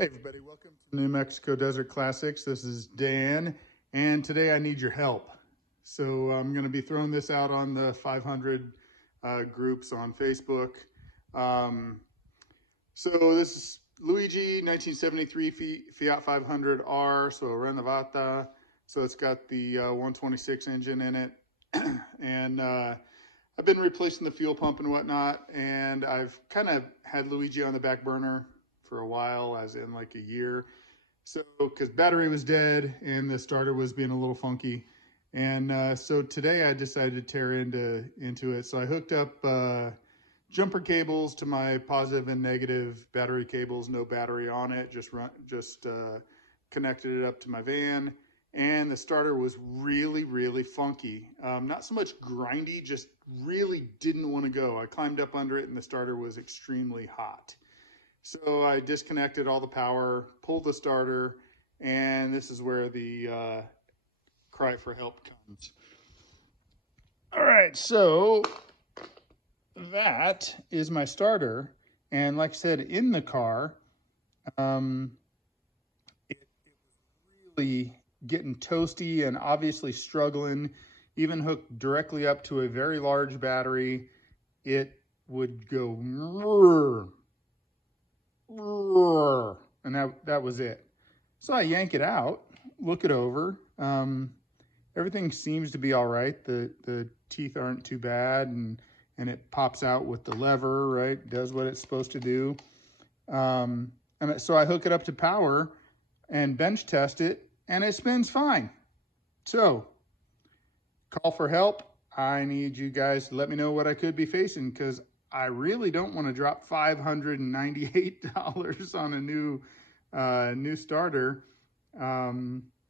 Hey everybody, welcome to New Mexico Desert Classics. This is Dan, and today I need your help. So I'm going to be throwing this out on the 500 groups on Facebook. So this is Luigi, 1973 Fiat 500R, so Renovata. So it's got the 126 engine in it. And I've been replacing the fuel pump and whatnot, and I've kind of had Luigi on the back burner for a while, as in like a year. So, because battery was dead and the starter was being a little funky. And so today I decided to tear into it. So I hooked up jumper cables to my positive and negative battery cables, no battery on it, just connected it up to my van. And the starter was really funky. Not so much grindy, just really didn't want to go. I climbed up under it and the starter was extremely hot. So I disconnected all the power, pulled the starter, and this is where the cry for help comes. All right, so that is my starter. And like I said, in the car, it was really getting toasty and obviously struggling. Even hooked directly up to a very large battery, it would go and that was it. So I yank it out, look it over. Everything seems to be all right. The teeth aren't too bad, and it pops out with the lever, right? Does what it's supposed to do. And so I hook it up to power and bench test it, and it spins fine. So call for help. I need you guys to let me know what I could be facing, because I really don't want to drop $598 on a new starter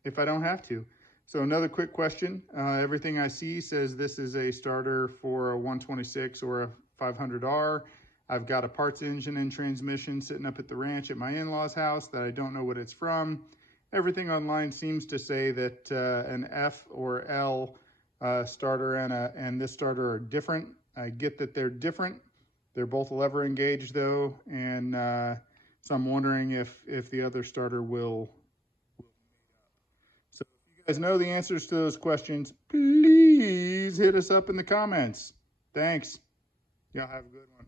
if I don't have to. So another quick question. Everything I see says this is a starter for a 126 or a 500R. I've got a parts engine and transmission sitting up at the ranch at my in-laws' house that I don't know what it's from. Everything online seems to say that an F or L starter and this starter are different. I get that they're different. They're both lever engaged though, and so I'm wondering if the other starter will. So if you guys know the answers to those questions, please hit us up in the comments. Thanks. Y'all have a good one.